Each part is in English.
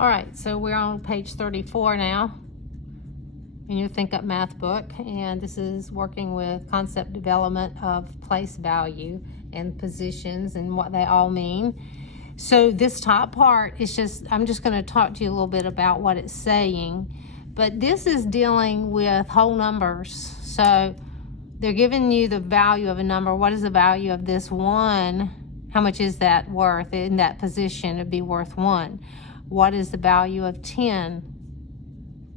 All right, so we're on page 34 now in your ThinkUp math book, and this is working with concept development of place value and positions and what they all mean. So this top part is I'm just going to talk to you a little bit about what it's saying, but this is dealing with whole numbers. So they're giving you the value of a number. What is the value of this 1? How much is that worth? In that position, it'd be worth 1. What is the value of 10?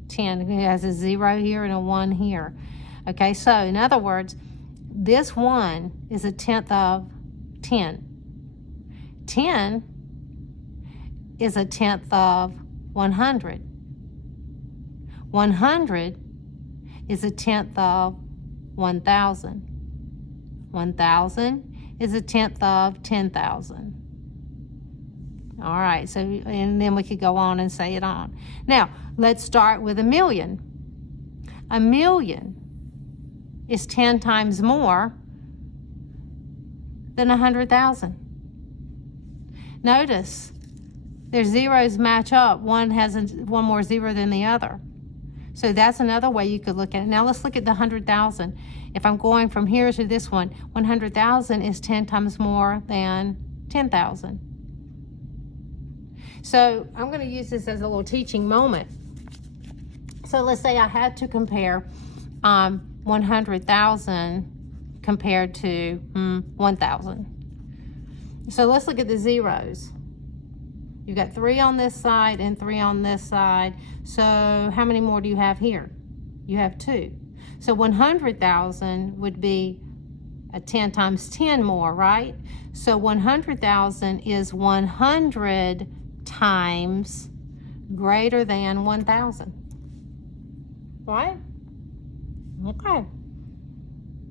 10, it has a 0 here and a 1 here. Okay, so in other words, this 1 is a tenth of 10. 10 is a tenth of 100. 100 is a tenth of 1,000. 1,000 is a tenth of 10,000. All right, so, and then we could go on and say it on. Now, let's start with a million. A million is 10 times more than 100,000. Notice, their zeros match up. One has one more zero than the other. So that's another way you could look at it. Now let's look at the 100,000. If I'm going from here to this one, 100,000 is 10 times more than 10,000. So I'm going to use this as a little teaching moment. So let's say I had to compare 100,000 compared to 1,000. So let's look at the zeros. You've got 3 on this side and 3 on this side. So how many more do you have here? You have 2. So 100,000 would be a 10 times 10 more, right? So 100,000 is 100 times greater than 1,000. Right? Okay.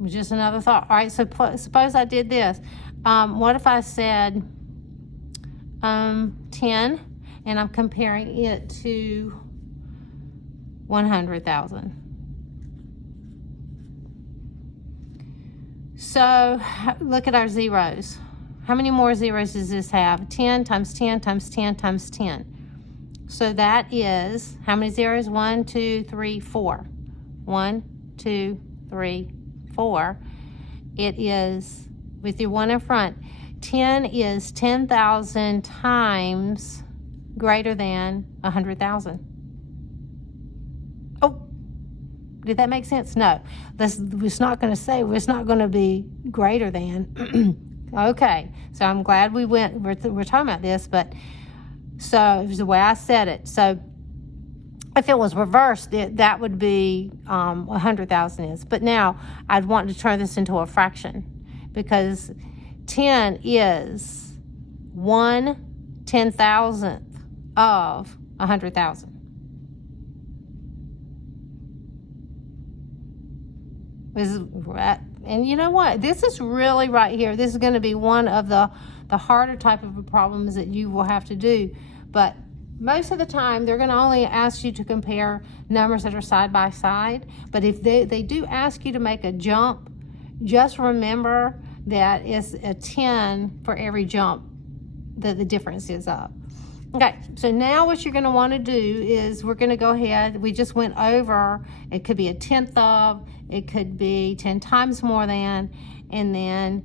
Just another thought. All right, so suppose I did this. What if I said 10 and I'm comparing it to 100,000? So look at our zeros. How many more zeros does this have? 10 times 10 times 10 times 10. So that is, how many zeros? 1, 2, 3, 4. 1, 2, 3, 4. It is, with your 1 in front, 10 is 10,000 times greater than 100,000. Oh, did that make sense? No. It's not going to say, it's not going to be greater than. Okay, so I'm glad we're talking about this, but so it was the way I said it. So if it was reversed, that would be 100,000 is. But now I'd want to turn this into a fraction because 10 is 1/10,000th of 100,000. And you know what? This is really right here. This is going to be one of the harder type of problems that you will have to do. But most of the time, they're going to only ask you to compare numbers that are side by side. But if they do ask you to make a jump, just remember that it's a 10 for every jump that the difference is up. Okay, so now what you're going to want to do is we're going to go ahead. We just went over, it could be a tenth of, it could be 10 times more than, and then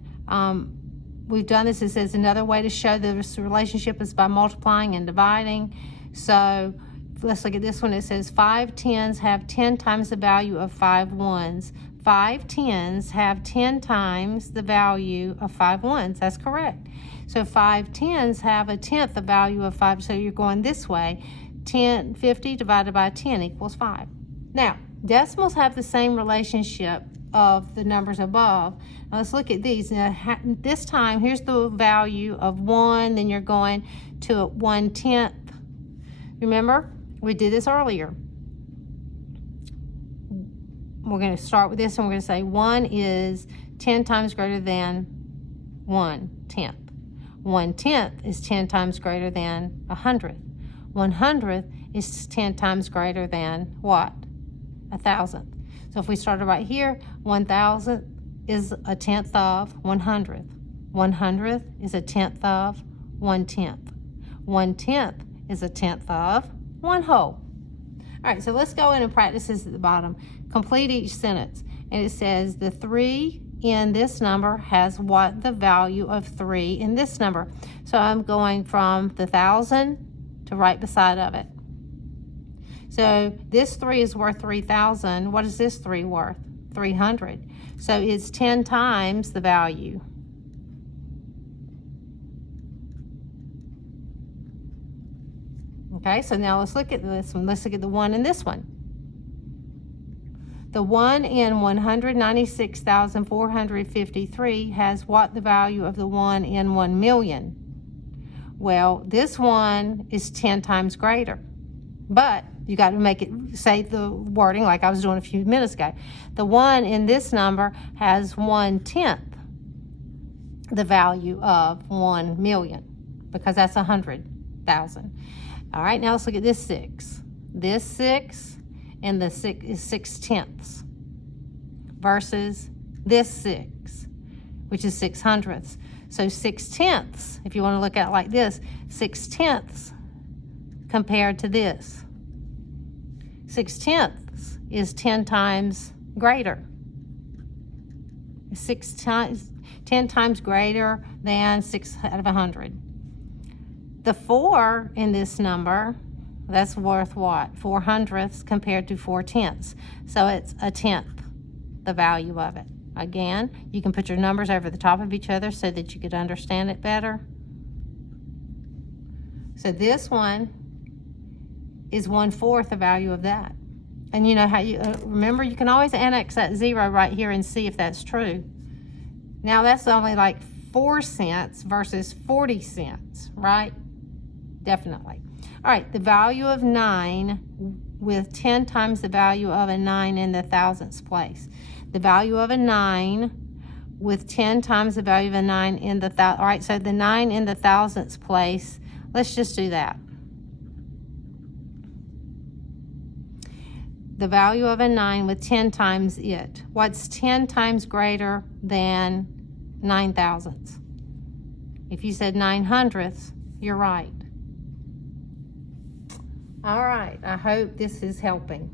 we've done this. It says another way to show this relationship is by multiplying and dividing. So let's look at this one. It says 5 tens have 10 times the value of 5 ones. 5 tens have 10 times the value of 5 ones. That's correct. So 5 tens have a tenth the value of 5. So you're going this way. 50 divided by 10 equals 5. Now, decimals have the same relationship of the numbers above. Now let's look at these. Now, this time, here's the value of 1. Then you're going to 1/10. Remember, we did this earlier. We're going to start with this and we're going to say 1 is 10 times greater than 1/10. 1/10 is 10 times greater than 100. 100th is 10 times greater than what? 1,000th. So if we started right here, 1,000th is a tenth of 100th. 100th is a tenth of 1/10. 1/10 is 1/10 of 1 whole. All right, so let's go in and practice this at the bottom. Complete each sentence. And it says the 3 in this number has what the value of 3 in this number. So I'm going from the 1,000 to right beside of it. So this 3 is worth 3,000. What is this 3 worth? 300. So it's 10 times the value. Okay, so now let's look at this one. Let's look at the 1 in this one. The 1 in 196,453 has what the value of the 1 in 1,000,000? Well, this one is 10 times greater. But you got to make it say the wording like I was doing a few minutes ago. The 1 in this number has 1/10 the value of 1,000,000 because that's 100,000. All right, now let's look at this 6. This 6 and the 6 is 6/10 versus this 6, which is 6/100. So 6/10, if you want to look at it like this, 6/10 compared to this. 6/10 is 10 times greater. 10 times greater than 6 out of 100. The 4 in this number, that's worth what? 4/100 compared to 4/10. So it's 1/10, the value of it. Again, you can put your numbers over the top of each other so that you could understand it better. So this one is 1/4 the value of that. And you know how you, remember you can always annex that 0 right here and see if that's true. Now that's only like 4 cents versus 40 cents, right? Definitely. All right, the value of 9 with 10 times the value of a 9 in the thousandths place. The value of a 9 with 10 times the value of a 9 in the all right, so the 9 in the thousandths place, let's just do that. The value of a 9 with 10 times it. What's 10 times greater than 9 thousandths? If you said 9/100, you're right. All right, I hope this is helping.